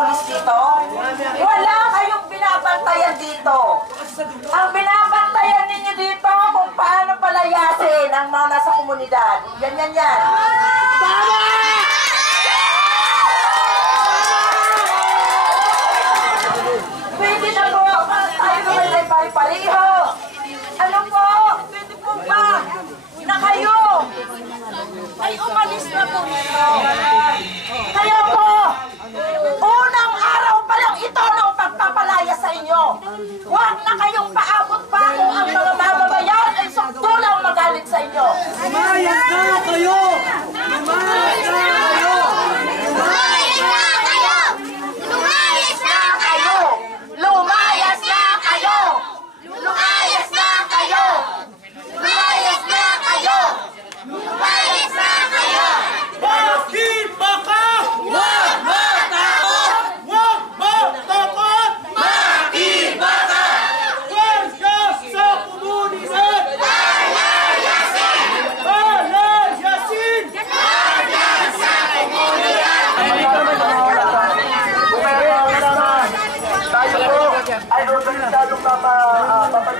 pulis dito? Wala kayong binabantayan dito. Ang binabantayan ninyo dito kung paano palayasin ang mga nasa komunidad. Yan, yan, yan. Tama!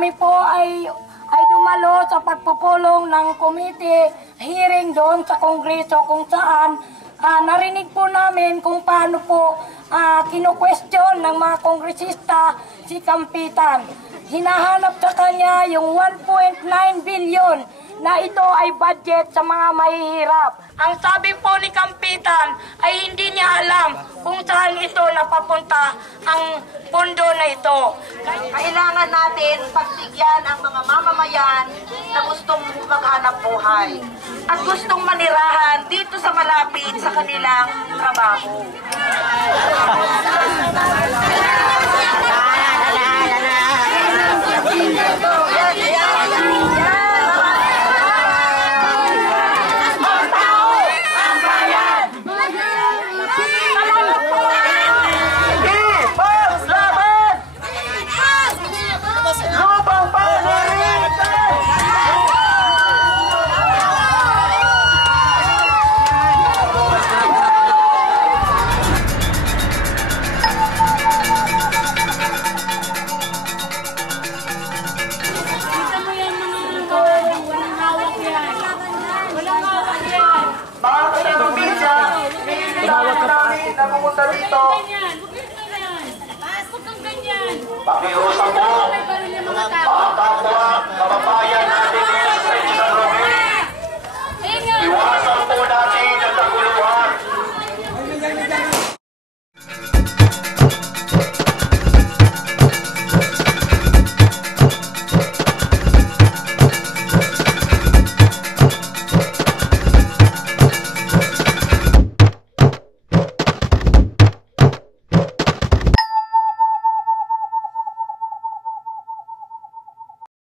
Kami po ay ay dumalo sa pagpupulong ng committee hearing doon sa Kongreso kung saan ah, narinig po namin kung paano po uh, kinu-question ng mga kongresista si Kampitan. Hinahanap sa kanya yung 1.9 billion na ito ay budget sa mga mahihirap. Ang sabi po ni Kampitan ay hindi niya kung saan ito napapunta ang pondo na ito. Kailangan natin pagbigyan ang mga mamamayan na gustong maghanap buhay at gustong manirahan dito sa malapit sa kanilang trabaho. Nililitawan namin na pumunta dito. Pakiusap mo, mga kapwa, kababayan